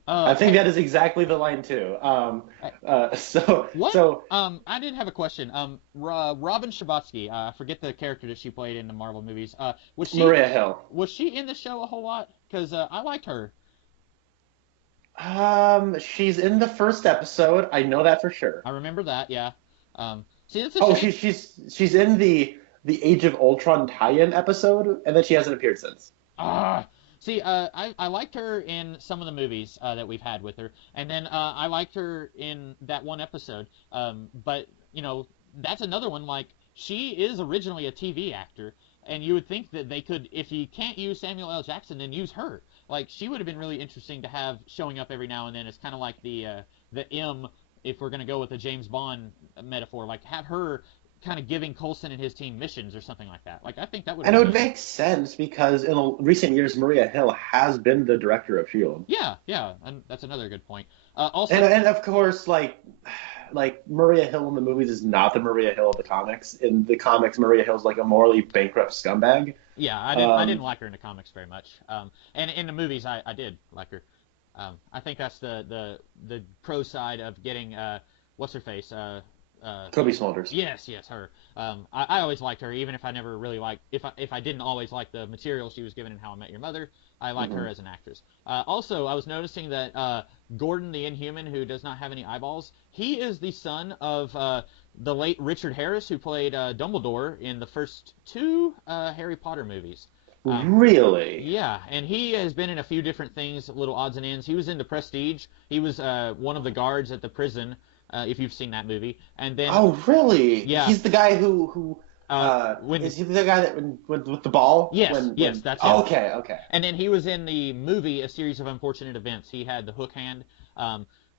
I think that is exactly the line too. What? So I did have a question. Robin Scherbatsky, I forget the character that she played in the Marvel movies. Was she Maria Hill. Was she in the show a whole lot? Because I liked her. She's in the first episode. I know that for sure. I remember that. Yeah. See, that's Oh, she's in the Age of Ultron tie-in episode, and then she hasn't appeared since. See, I liked her in some of the movies that we've had with her, and then I liked her in that one episode. But you know, that's another one. Like, she is originally a TV actor, and you would think that they could, if you can't use Samuel L. Jackson, then use her. Like, she would have been really interesting to have showing up every now and then. It's kind of like the M, if we're gonna go with a James Bond metaphor. Like, have her kind of giving Coulson and his team missions or something like that. Like, I think that would. And it would make sense because in recent years, Maria Hill has been the director of Shield. Yeah, and that's another good point. Also, and of course, like Maria Hill in the movies is not the Maria Hill of the comics. In the comics, Maria Hill's like a morally bankrupt scumbag. Yeah, I didn't like her in the comics very much. And in the movies, I did like her. I think that's the pro side of getting what's her face. Kobe Smulders. Yes, her. I always liked her, even if I never really liked, if I didn't always like the material she was given in How I Met Your Mother. I like her as an actress. Also, I was noticing that Gordon the Inhuman, who does not have any eyeballs, he is the son of the late Richard Harris, who played Dumbledore in the first two Harry Potter movies. Really? Yeah, and he has been in a few different things, little odds and ends. He was in The Prestige. He was one of the guards at the prison. If you've seen that movie, and then really? Yeah, he's the guy who is he the guy that with the ball? Yes, that's him. Okay. And then he was in the movie A Series of Unfortunate Events. He had the hook hand.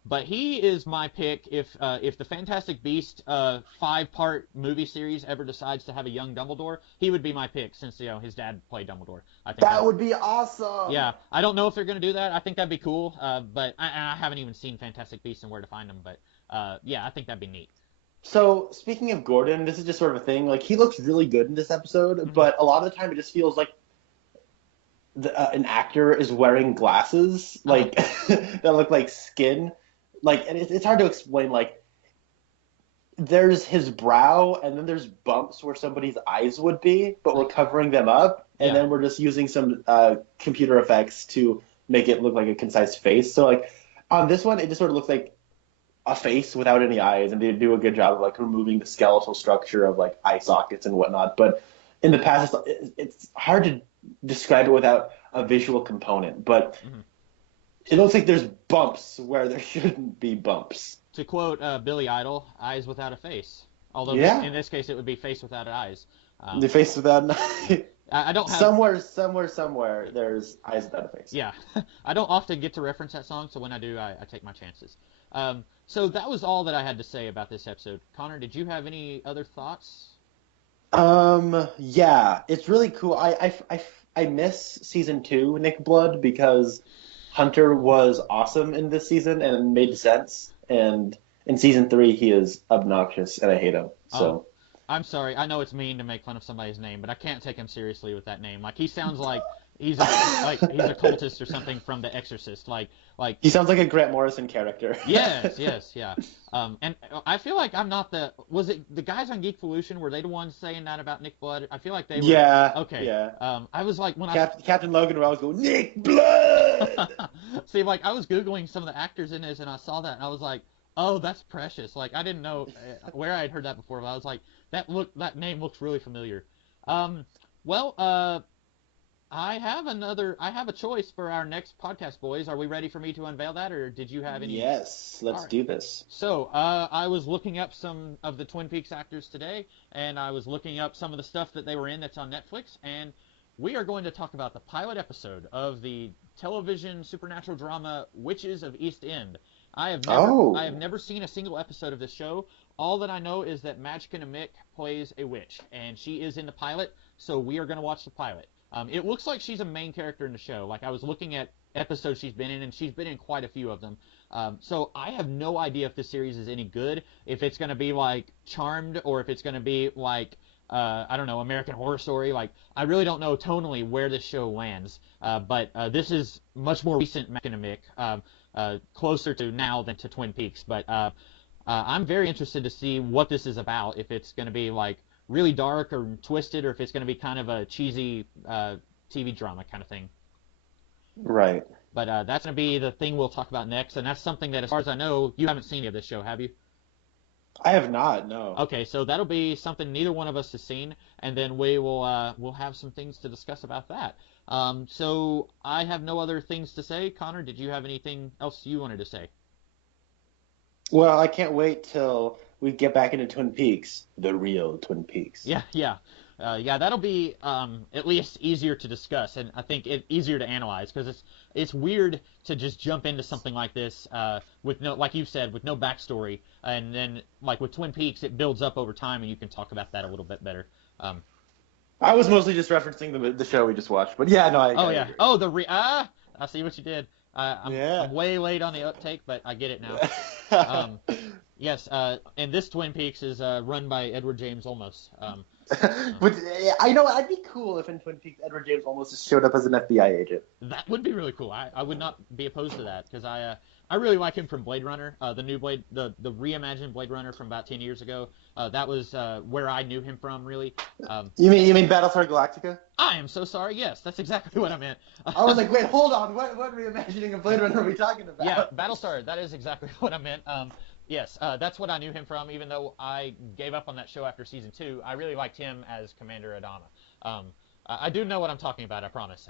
But he is my pick if the Fantastic Beast 5-part movie series ever decides to have a young Dumbledore, he would be my pick since his dad played Dumbledore. I think that would be awesome. Yeah, I don't know if they're going to do that. I think that'd be cool. But I haven't even seen Fantastic Beasts and where to find them. But yeah, I think that'd be neat. So, speaking of Gordon, this is just sort of a thing. Like, he looks really good in this episode, but a lot of the time it just feels like an actor is wearing glasses, like that look like skin. Like, and it's hard to explain. Like, there's his brow, and then there's bumps where somebody's eyes would be, but we're covering them up, and then we're just using some computer effects to make it look like a concise face. So, like, on this one, it just sort of looks like a face without any eyes, and they do a good job of like removing the skeletal structure of like eye sockets and whatnot. But in the past, it's hard to describe it without a visual component. But it looks like there's bumps where there shouldn't be bumps. To quote Billy Idol, eyes without a face. Although in this case it would be face without eyes. The face without an eye. I don't have... Somewhere there's eyes without a face. Yeah. I don't often get to reference that song, so when I do, I take my chances. So that was all that I had to say about this episode. Connor, did you have any other thoughts? Yeah, it's really cool. I miss season 2 Nick Blood because Hunter was awesome in this season and it made sense. And in season 3 he is obnoxious and I hate him. So I'm sorry. I know it's mean to make fun of somebody's name, but I can't take him seriously with that name. Like, he sounds like he's a cultist or something from The Exorcist. Like he sounds like a Grant Morrison character. Yes, yeah. And I feel like I'm not the. Was it the guys on Geekvolution? Were they the ones saying that about Nick Blood? I feel like they were. Yeah. Okay. Yeah. I was like Captain Logan would always go Nick Blood. See, like, I was googling some of the actors in this, and I saw that, and I was like, oh, that's precious. Like, I didn't know where I had heard that before, but I was like, that name looks really familiar. I have a choice for our next podcast, boys. Are we ready for me to unveil that, or did you have any? Yes, let's do this. So, I was looking up some of the Twin Peaks actors today, and I was looking up some of the stuff that they were in that's on Netflix, and we are going to talk about the pilot episode of the television supernatural drama Witches of East End. I have never seen a single episode of this show. All that I know is that Magicka Mick plays a witch, and she is in the pilot, so we are going to watch the pilot. It looks like she's a main character in the show. Like, I was looking at episodes she's been in, and she's been in quite a few of them. So I have no idea if this series is any good, if it's going to be like Charmed, or if it's going to be like, I don't know, American Horror Story. Like, I really don't know tonally where this show lands. But this is much more recent Magicka Mick, closer to now than to Twin Peaks. But I'm very interested to see what this is about, if it's going to be like really dark or twisted, or if it's going to be kind of a cheesy TV drama kind of thing. Right. But that's going to be the thing we'll talk about next, and that's something that, as far as I know, you haven't seen any of this show, have you? I have not, no. Okay, so that'll be something neither one of us has seen, and then we'll have some things to discuss about that. So I have no other things to say. Connor, did you have anything else you wanted to say? Well, I can't wait till we get back into Twin Peaks, the real Twin Peaks. Yeah. That'll be at least easier to discuss, and I think easier to analyze, because it's weird to just jump into something like this with no, like you said, with no backstory, and then like with Twin Peaks, it builds up over time, and you can talk about that a little bit better. I was mostly just referencing the show we just watched, but yeah, no, I agree. I see what you did. I'm way late on the uptake, but I get it now. Yes, and this Twin Peaks is run by Edward James Olmos. But I know I'd be cool if in Twin Peaks Edward James Olmos just showed up as an FBI agent. That would be really cool. I would not be opposed to that, because I really like him from Blade Runner, the new the reimagined Blade Runner from about 10 years ago. That was where I knew him from, really. You mean Battlestar Galactica? I am so sorry. Yes, that's exactly what I meant. I was like, wait, hold on. What reimagining of Blade Runner are we talking about? Yeah, Battlestar. That is exactly what I meant. Yes, that's what I knew him from, even though I gave up on that show after season 2. I really liked him as Commander Adama. I do know what I'm talking about, I promise.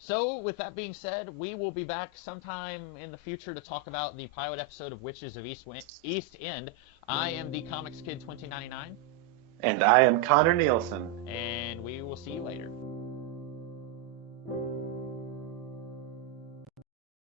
So, with that being said, we will be back sometime in the future to talk about the pilot episode of Witches of East End. I am the Comics Kid 2099. And I am Connor Nielsen. And we will see you later.